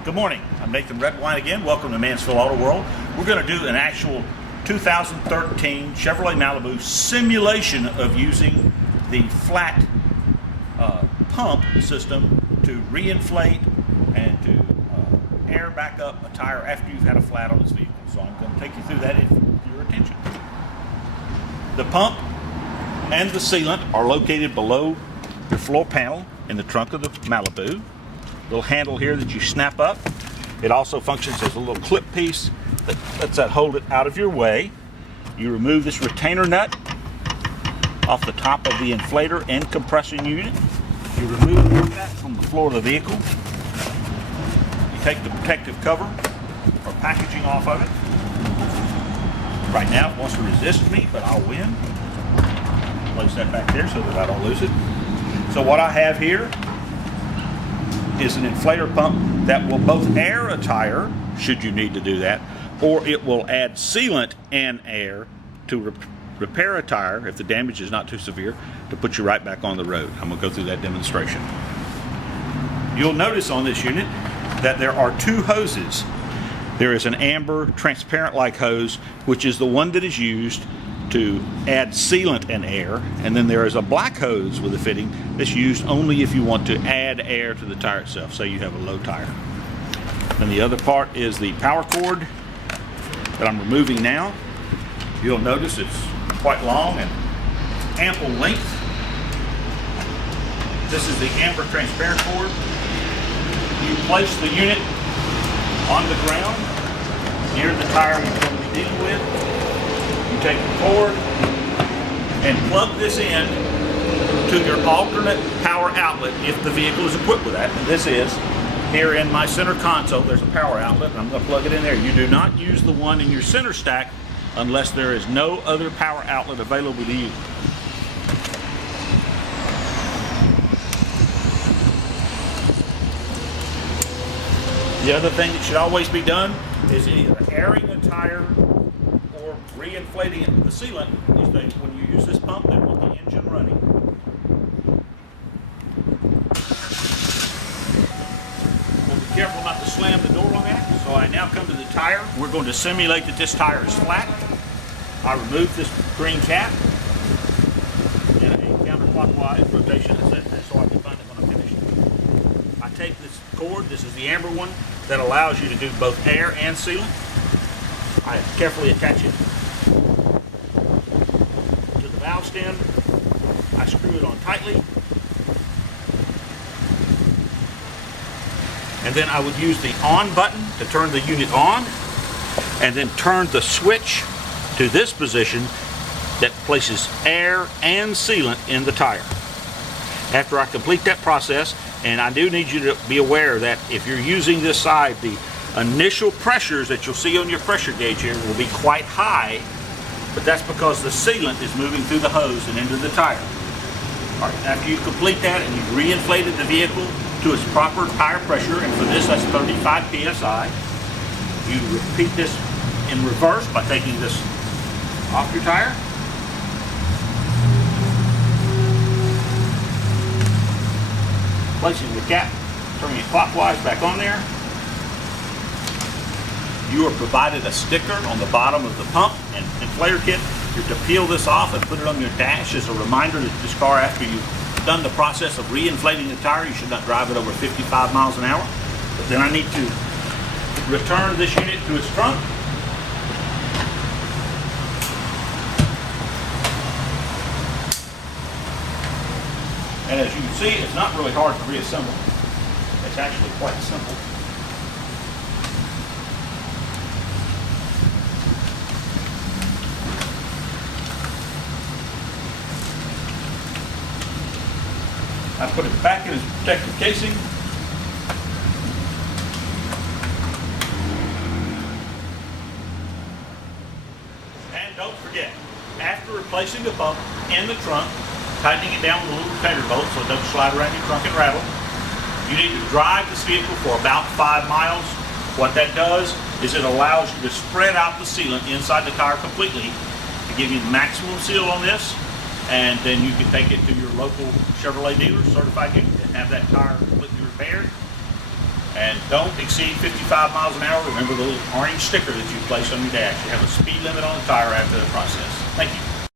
Good morning, I'm Nathan Redwine again. Welcome to Mansfield Auto World. We're going to do an actual 2013 Chevrolet Malibu simulation of using the flat pump system to reinflate and to air back up a tire after you've had a flat on this vehicle. So I'm going to take you through that for your attention. The pump and the sealant are located below your floor panel in the trunk of the Malibu. Little handle here that you snap up. It also functions as a little clip piece that lets that hold it out of your way. You remove this retainer nut off the top of the inflator and compressor unit. You remove that from the floor of the vehicle. You take the protective cover or packaging off of it. Right now it wants to resist me, but I'll win. Place that back there so that I don't lose it. So what I have here is an inflator pump that will both air a tire, should you need to do that, or it will add sealant and air to repair a tire if the damage is not too severe, to put you right back on the road. I'm going to go through that demonstration. You'll notice on this unit that there are two hoses. There is an amber transparent like hose, which is the one that is used to add sealant and air, and then there is a black hose with a fitting that's used only if you want to add air to the tire itself, say you have a low tire. And the other part is the power cord that I'm removing now. You'll notice it's quite long and ample length. This is the amber transparent cord. You place the unit on the ground near the tire you're going to be dealing with. You take the cord and plug this in to your alternate power outlet if the vehicle is equipped with that. And this is here in my center console. There's a power outlet, and I'm going to plug it in there. You do not use the one in your center stack unless there is no other power outlet available to you. The other thing that should always be done is either airing a tire or reinflating it with the sealant. Is that when you use this pump, they want the engine running. Well, be careful not to slam the door on that. So I now come to the tire. We're going to simulate that this tire is flat. I remove this green cap in a counterclockwise rotation, so I can find it when I'm finished. I take this cord, this is the amber one, that allows you to do both air and sealant. I carefully attach it to the valve stem. I screw it on tightly. And then I would use the on button to turn the unit on, and then turn the switch to this position that places air and sealant in the tire. After I complete that process, and I do need you to be aware that if you're using this side, the initial pressures that you'll see on your pressure gauge here will be quite high, but that's because the sealant is moving through the hose and into the tire. All right, after you complete that and you've reinflated the vehicle to its proper tire pressure, and for this that's 35 psi, you repeat this in reverse by taking this off your tire. Placing the cap, turning it clockwise back on there. You are provided a sticker on the bottom of the pump and inflator kit. You're to peel this off and put it on your dash as a reminder that this car, after you've done the process of reinflating the tire, you should not drive it over 55 miles an hour. But then I need to return this unit to its trunk. And as you can see, it's not really hard to reassemble. It's actually quite simple. I put it back in its protective casing. And don't forget, after replacing the pump in the trunk, tightening it down with a little retainer bolt so it doesn't slide around your trunk and rattle, you need to drive this vehicle for about 5 miles. What that does is it allows you to spread out the sealant inside the tire completely to give you the maximum seal on this, and then you can take it to your local Chevrolet dealer, certified dealer, and have that tire completely repaired. And don't exceed 55 miles an hour. Remember the little orange sticker that you place on your dash. You have a speed limit on the tire after the process. Thank you.